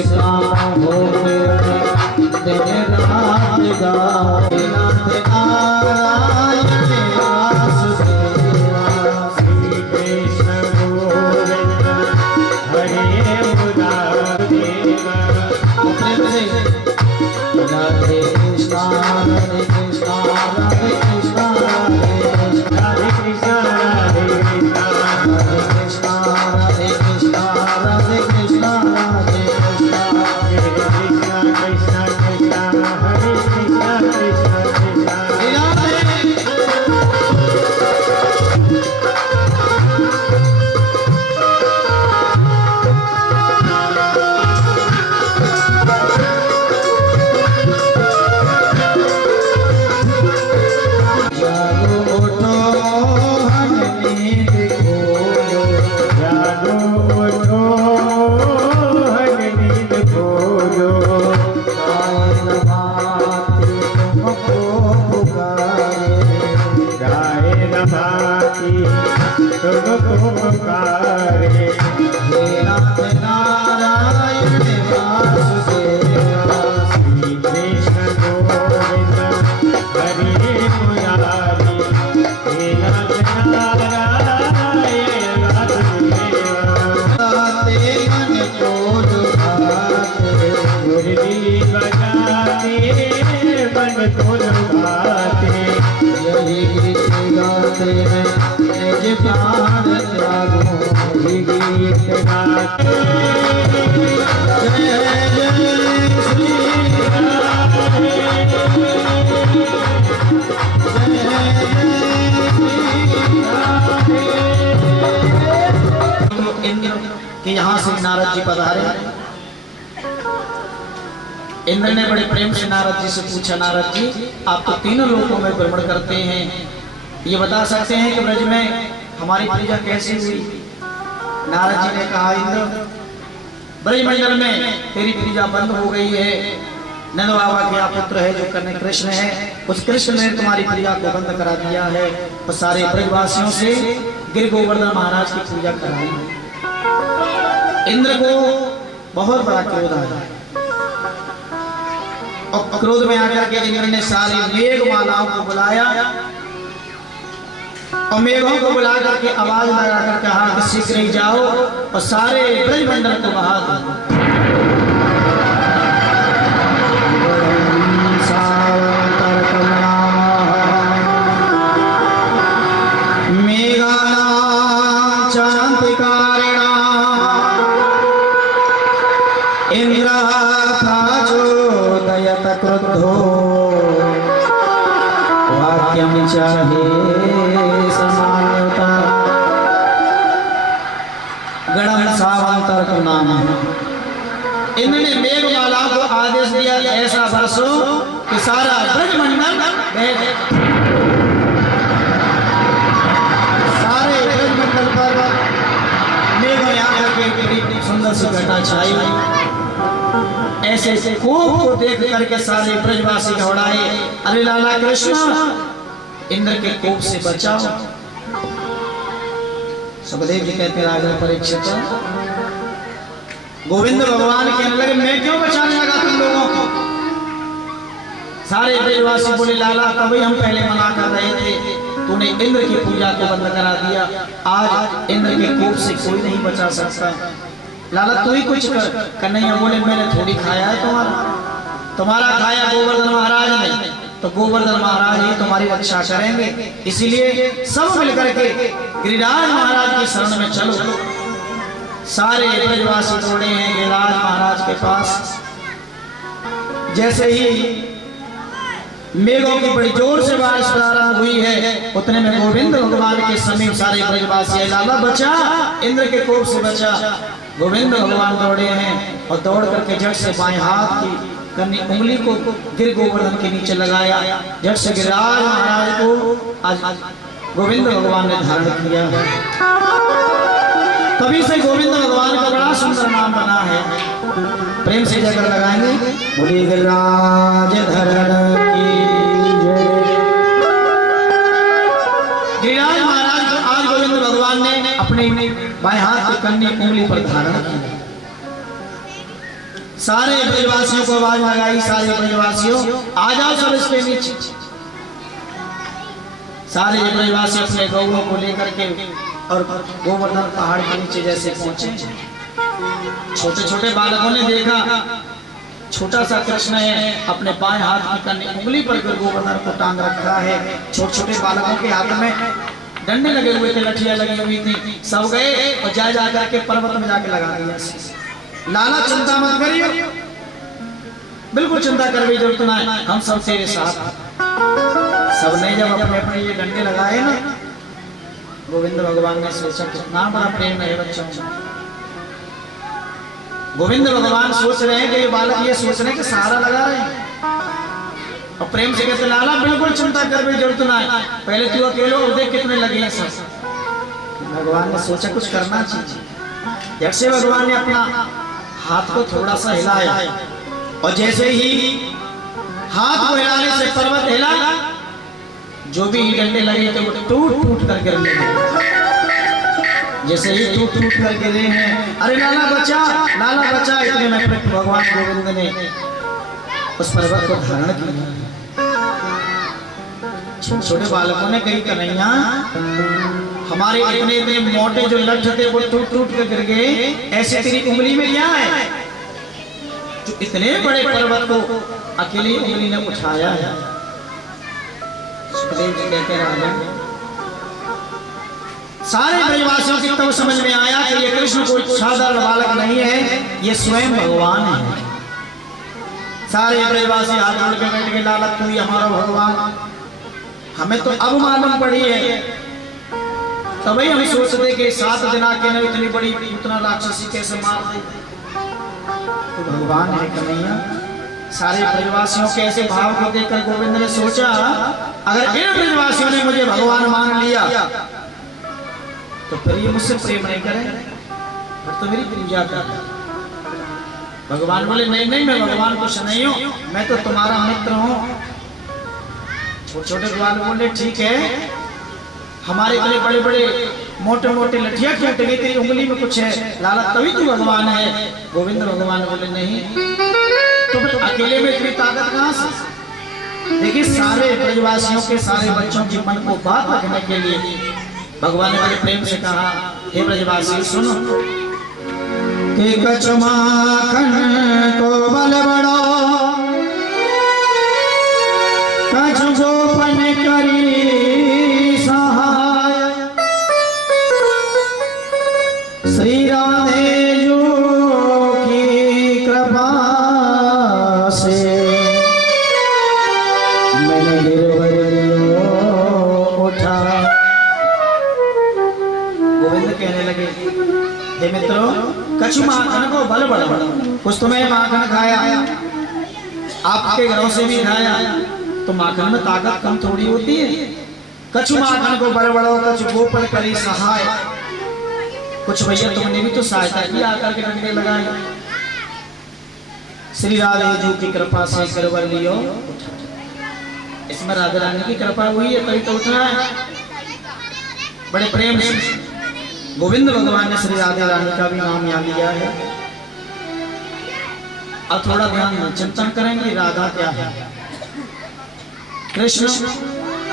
से काम हो दिन रात गाओ नाथ नारायण वासुदेवा। श्री कृष्ण गोविंद हरे मुरादेवा। प्रेम से राधे कृष्णा राधे कृष्णा राधे कृष्णा राधे कृष्ण राधे कृष्ण राधे कृष्णा राधे कृष्णा राधे कृष्णा राधे कृष्णा। हरे कृष्ण कृष्ण कृष्ण हरे कृष्ण कृष्ण कृष्ण। जागो उठो मोहन नींद खोलो, जागो उठो हर नींद खोलो। कायल भांति तुमको पुकारे, गाए रमाती तुमको पुकारे। हे नाथ नारायण वासुदेवा। श्री कृष्ण गोविंद हरे मुरारी। हे नाथ नारायण वासुदेवा। गाते मन को लुभाते, मुरली बजाते मन को लुभाते। यही गीत गाते हैं निज प्राण त्यागो, यही गीत गाते जय जय श्री राधे, जय जय इंद्र के यहाँ से नारद जी पधारे। इंद्र ने बड़े प्रेम से नारद जी से पूछा, नारद जी आप तो तीनों लोकों में भ्रमण करते हैं, ये बता सकते हैं कि ब्रज में हमारी पूजा कैसे हुई? नारद जी ने कहा, इंद्र ब्रज मंडल में तेरी पूजा बंद हो गई है। नंद बाबा के पुत्र है जो कन्या कृष्ण है, उस कृष्ण ने तुम्हारी पूजा को बंद करा दिया है और सारे ब्रजवासियों से गिर गोवर्धन महाराज की पूजा कराई। इंद्र को बहुत बड़ा क्रोध आया और क्रोध में आकर के इंद्र ने सारी मेघमालाओं को बुलाया और मेघों को बुला करके आवाज लगाकर कहा कि शीघ्र ही जाओ और सारे ब्रजमंडल को बहा दो। इंद्र प्राचोदयत क्रुद्धो वाक्यं चाहे समान्यता गणम सावंतर नाम। इन्होंने मेघमाला को आदेश दिया ऐसा बरसो कि सारा ब्रजमंडल सारे ब्रजमंडल पर मेघ के सुंदर सी घटा छाई। ऐसे कोप को देख करके सारे ब्रजवासी घबराए, अरे लाला कृष्ण इंद्र के कोप से बचाओ। सुखदेव जी कहते राजा परीक्षित, गोविंद भगवान कहने लगे मैं क्यों बचाने लगा तुम लोगों को? सारे ब्रजवासी बोले लाला तभी हम पहले मना कर रहे थे, तूने इंद्र की पूजा को बंद करा दिया, आज इंद्र के कोप से कोई नहीं बचा सकता। लाला तू ही कुछ कर। कन्हैया बोले मैंने थोड़ी खाया है तुम्हारा खाया गोवर्धन महाराज ने, तो गोवर्धन महाराज ही तुम्हारी रक्षा करेंगे, इसीलिए सब मिलकर के गिरिराज महाराज की शरण में चलो। सारे ब्रजवासी दौड़े हैं गिरिराज महाराज के पास। जैसे ही मेघों की बड़ी जोर से बारिश प्रारंभ हुई है, उतने में गोविंद भगवान के समीप सारे ब्रजवासी, लाला बचा, इंद्र के कोप से बचा। गोविंद भगवान दौड़े हैं और दौड़ करके झट से बाएं हाथ की कन्नी उंगली को गिर गोवर्धन के नीचे लगाया। झट से गिरिराज महाराज को आज गोविंद भगवान ने धारण किया। तभी से गोविंद भगवान का बड़ा सुंदर नाम बना है। प्रेम से जगह लगाएंगे, बोलिए गिरिराज धरण की जय। गिरिराज महाराज को आज गोविंद भगवान ने अपने बाएं हाथ की कन्नी उंगली पर धारण किया। सारे ब्रजवासियों को आवाज लगाई, सारे ब्रजवासियों आ जाओ सब इसके नीचे। सारे ब्रजवासी अपने गौओं को लेकर के और गोवर्धन पहाड़ के नीचे जैसे पहुंचे, छोटे छोटे बालकों ने देखा छोटा सा कृष्ण है, अपने बाएं हाथ की कन्नी उंगली पर गोवर्धन को टांग रखा है। छोटे छोटे बालकों के हाथ में डंडे लगे हुए थे, लठियां लगी हुई थी। सब गए और जा करके पर्वत में जाके लगा दिया। लाला चिंता मत करियो, बिल्कुल चिंता करने की जरूरत ना है, हम सब तेरे साथ। सबने जब अपने अपने ये डंडे लगाए ना, गोविंद भगवान ने सोचा कितना बड़ा प्रेम है बच्चों में। गोविंद भगवान सोच रहे हैं कि ये बालक ये सोच रहे हैं कि सहारा लगा रहे हैं, और प्रेम से कहते लाला बिल्कुल चिंता करने की जरूरत ना है, पहले तू अकेले और देख कितने लगे हैं सब। भगवान ने सोचा कुछ करना चाहिए। जैसे भगवान ने अपना हाथ को थोड़ा सा हिलाया, और जैसे ही हाथ को हिलाने से पर्वत हिला, जो भी डंडे लगे थे वो टूट टूट कर गिरने लगे। जैसे ही टूट टूट कर गिरे हैं, अरे लाला बचा, लाला बचा, इतने में भगवान गोविंद ने उस पर्वत को धारण किया। छोटे छोटे बालकों ने कही कन्हैया हमारे इतने इतने मोटे जो लठ थे वो टूट टूट कर गिर गए, ऐसे तेरी उंगली में क्या है जो इतने बड़े पर्वत को अकेली उंगली ने उठाया है। सुखदेव जी कहते राजन, सारे ब्रजवासियों की तब समझ में आया कि ये कृष्ण कोई साधारण बालक नहीं है, ये स्वयं भगवान है। सारे ब्रजवासी हाथ जोड़ के बैठ गए, लाला तू ही हमारा भगवान, हमें तो अब मालूम पड़ी है। तभी हम सोचते कि 7 दिन आके न इतनी बड़ी उतना राक्षसी कैसे मार दे, तो भगवान है कन्हैया। सारे ब्रजवासियों के ऐसे भाव को देखकर गोविंद ने सोचा अगर इन ब्रजवासियों ने मुझे भगवान मान लिया तो फिर ये मुझसे प्रेम नहीं करें, फिर तो मेरी पूजा कर। भगवान बोले नहीं नहीं, मैं भगवान कुछ नहीं हूं, मैं तो तुम्हारा मित्र हूं। छोटे छोटे बाल बोले ठीक है, हमारे इतने बड़े बड़े मोटे मोटे लठिया क्यों टंगी, तेरी उंगली में कुछ है लाला, तभी तू भगवान है। गोविंद भगवान बोले नहीं, तो फिर अकेले में इतनी ताकत कहां से। देखिए सारे ब्रजवासियों के सारे बच्चों की मन को बात रखने के लिए भगवान ने बड़े प्रेम से कहा, हे ब्रजवासी सुनो कि कछु माखन को बल बड़ो, कछु गोपन करी सहाय, श्री राधे जो की कृपा से मैंने गिरवर उठा। गोविंद कहने लगे हे मित्रों, कछु माखन को बल बढ़ा, कुछ तुम्हें माखन खाया, आपके घरों से भी खाया, तो माखन में ताकत कम थोड़ी होती है। कछु माखन को बल बढ़ो, कछु गोपन करी सहाय, कुछ भैया तुमने भी तो सहायता की आकर के डंडे लगाए। श्री राधे जी की कृपा से गिरवर लियो, इसमें राधा रानी की कृपा हुई है तभी तो उठना है। बड़े प्रेम से गोविंद भगवान ने श्री राधा रानी का भी नाम यहाँ लिया है। अब थोड़ा ध्यान चिंतन करेंगे राधा क्या है। कृष्ण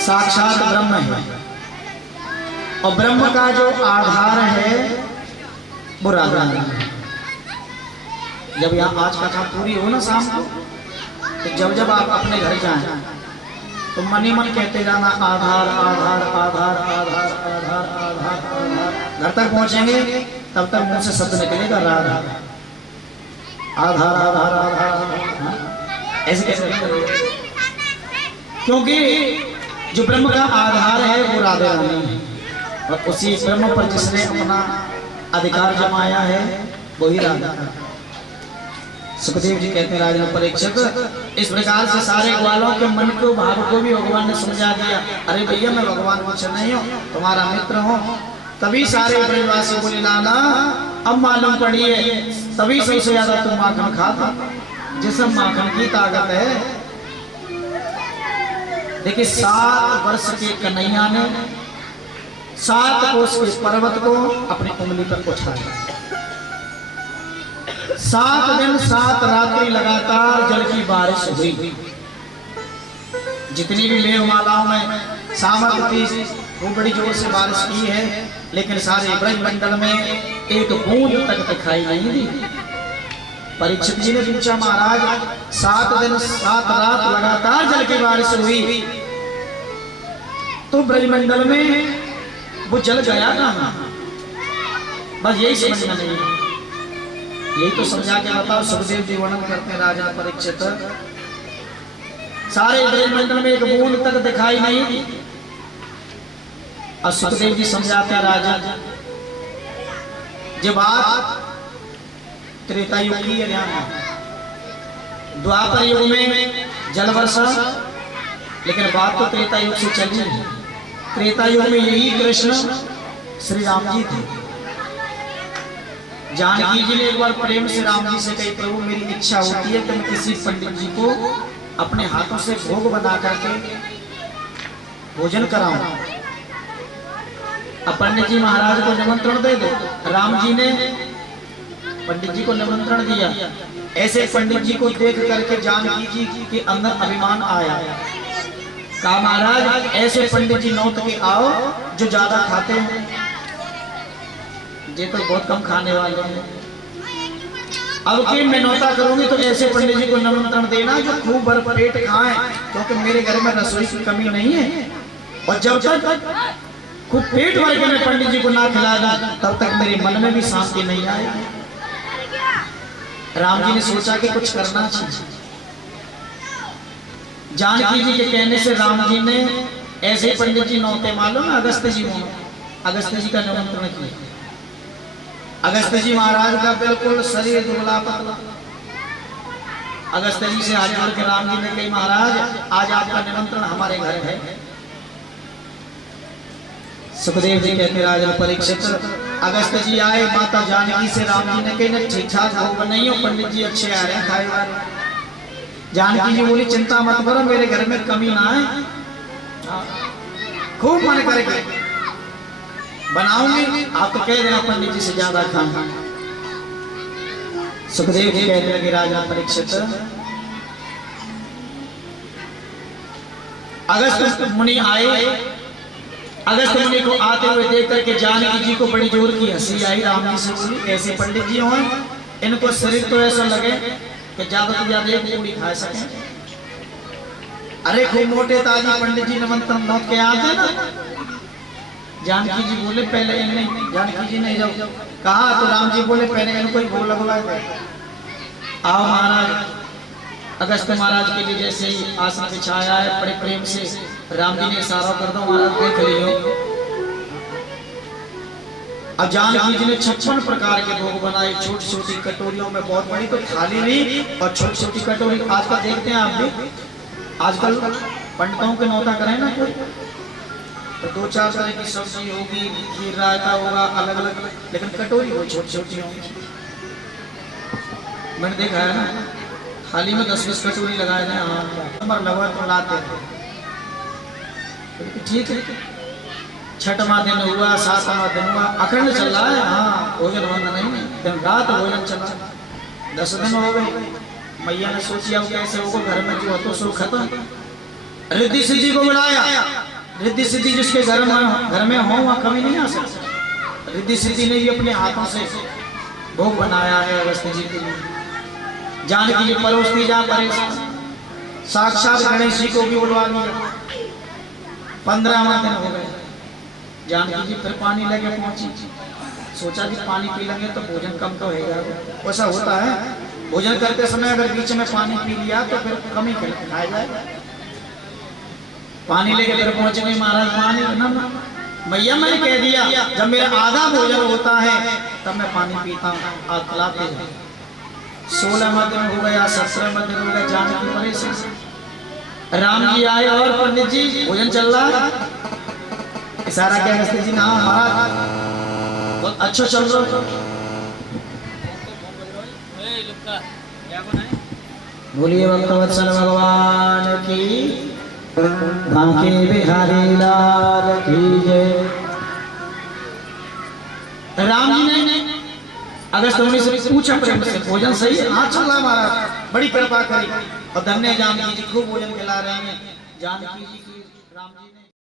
साक्षात ब्रह्म है, और ब्रह्म का जो आधार है वो राधा है। जब यहाँ आज कथा पूरी हो ना शाम को, तो जब जब आप अपने घर जाएं तो मन ही मन कहते जाना आधार आधार आधार आधार आधार आधार आधार। घर तक पहुंचेंगे तब तक मुंह से शब्द निकलेगा राधा, आधार आधार आधार, ऐसे कैसे करेंगे? क्योंकि जो ब्रह्म का आधार है वो राधा रानी है, और उसी ब्रह्म पर जिसने अपना अधिकार जमाया है वही राधा। सुखदेव जी कहते हैं राजा परीक्षित, इस प्रकार से सारे ग्वालों के मन को भाव को भी भगवान ने समझा दिया। अरे भैया मैं भगवान कुछ नहीं हूँ, तुम्हारा मित्र हूँ। तभी सारे ब्रजवासी बोले लाला अब मालूम पड़ी है, तभी सबसे ज्यादा तुम माखन खाता, जिसम माखन की ताकत है। देखिए 7 वर्ष के कन्हैया ने 7 कोस के पर्वत को अपनी उंगली पर उठाया। 7 दिन 7 रात्रि लगातार जल की बारिश हुई। जितनी भी मेघमालाओं में सामर्थ्य थी वो बड़ी जोर से बारिश की है, लेकिन सारे ब्रह्मंडल में एक बूंद तक दिखाई नहीं दी। परीक्षित जी ने पूछा, महाराज 7 दिन 7 रात लगातार जल की बारिश हुई तो ब्रह्मंडल में वो जल गया कहां? बस यही समझना नहीं, यही तो समझा के बताओ। सुखदेव जी वर्णन करते हैं, राजा परीक्षित सारे ब्रह्मंडल में एक बूंद तक दिखाई नहीं दी। और सुखदेव जी समझाते हैं, राजा जब बात त्रेता युग की है, द्वापर युग में जल वर्षा, लेकिन बात तो त्रेता युग से चल रही है। त्रेता युग में यही कृष्ण श्री राम जी थे। जानकी जी ने एक बार प्रेम से राम जी से कही, प्रभु मेरी इच्छा होती है कि मैं किसी पंडित जी को अपने हाथों से भोग बना करके भोजन कराऊं। अब पंडित जी महाराज को निमंत्रण दे दो। राम जी ने पंडित जी को निमंत्रण दिया। ऐसे पंडित जी को देख करके जानकी जी के अंदर अभिमान आया। कहा, महाराज ऐसे पंडित जी नौत के आओ जो ज्यादा खाते हैं, ये तो बहुत कम खाने वाले हैं। अब कि मैं नौता करूंगी तो ऐसे पंडित जी को निमंत्रण देना जो खूब भरपेट खाएं, क्योंकि मेरे घर में रसोई की कमी नहीं है। और जब तक खूब पेट भर के मैं पंडित जी को ना खिलाया तब तक मेरे मन में भी शांति नहीं आएगी। राम जी ने सोचा कि कुछ करना चाहिए। जानकी जी के कहने से राम जी ने ऐसे पंडित जी नौते मालूम है अगस्त्य जी को, अगस्त्य जी का निमंत्रण किया। अगस्त्य जी महाराज का बिल्कुल शरीर दुबला पतला। अगस्त्य जी से हाथ जोड़ के राम जी ने कही, महाराज आज आपका निमंत्रण हमारे घर है। सुखदेव जी कहते, राजा परीक्षित अगस्त्य जी आए, माता जानकी से राम जी ने कही, ठीक ठाक भोग नहीं हो, पंडित जी अच्छे आ रहे हैं खाए वाले। जानकी जी बोली, चिंता मत करो, मेरे घर में कमी ना है, खूब मन करके बनाऊंगी, आप तो कह देना पंडित जी से ज्यादा खाना। सुखदेव जी कहते लगे, राजा परीक्षित अगस्त्य मुनि आए। अगस्त्य मुनि को आते हुए देख करके जानकी जी को बड़ी जोर की हंसी आई। राम जी से बोली, ऐसे पंडित जी हों, इनको शरीर तो ऐसा लगे कि ज्यादा से ज्यादा एक पूरी खा सके। अरे खूब मोटे ताजा पंडित जी निमंत्रण नौत के आते ना। जानकी जी बोले, पहले इन्हें, जानकी जी ने जब कहा तो राम जी बोले, पहले इनको ही भोग लगवाए। आओ महाराज। अगस्त्य महाराज के लिए जैसे ही आसन बिछाया है, बड़े प्रेम से राम जी ने इशारा कर दो, महाराज देख लियो। अब जानकी जी ने 56 प्रकार के भोग बनाए, छोटी छोटी कटोरियों में, बहुत बड़ी तो थाली ली और छोटी छोटी कटोरी। आजकल देखते हैं आप भी, आजकल पंडितों के नौता करें ना कोई तो 2-4 तरह की सब्जी होगी, खीर रायता होगा, अलग अलग, लेकिन कटोरी वो छोटी छोटी होगी। मैंने देखा है ना, थाली में 10-20 कटोरी लगाए थे। हाँ नंबर लगा तो लाते हैं, ठीक है। 6वां दिन हुआ, 7वां दिन हुआ, अखंड चल रहा है। हाँ भोजन बंद नहीं, दिन रात भोजन चला। 10 दिन हो गए। मैया ने सोची अब कैसे होगा, घर में जो तो सो खत्म। रिद्धि सिद्धि को बुलाया। रिद्धि सिद्धि जिसके घर में हो वहाँ कमी नहीं आ सकती। रिद्धि सिद्धि ने भी अपने हाथों से भोग बनाया है अगस्त्य जी के लिए। जानकी जी परोसती जा परेशान, साक्षात गणेश जी को भी बुलवा लिया। 15वां दिन हो गए। जानकी जी फिर पानी लेके पहुंची। सोचा कि पानी पी लेंगे तो भोजन कम तो होगा। ऐसा होता है, भोजन करते समय अगर बीच में पानी पी लिया तो फिर कमी खाया जाएगा। पानी लेके फिर पहुंच गए। महाराज पानी ना, मैया मैंने कह दिया जब मेरा आधा भोजन होता है तब मैं पानी पीता हूँ, आप खिलाते हैं। 16वां दिन हो गया, 17वां दिन हो गया। जानकी परेशान। राम जी आए और पंडित जी भोजन चल रहा है। इशारा क्या अगस्त्य जी ना, महाराज बहुत अच्छा चल रहा है। बोलिए भक्तवत्सल भगवान की, बांके बिहारी लाल की जय। राम जी ने अगस्त मुनि से पूछा प्रेम से भोजन सही है? हाँ चल रहा महाराज, बड़ी कृपा करी। और धन्य जानकी जी खूब भोजन खिला रहे हैं। जानकी जी की राम जी ने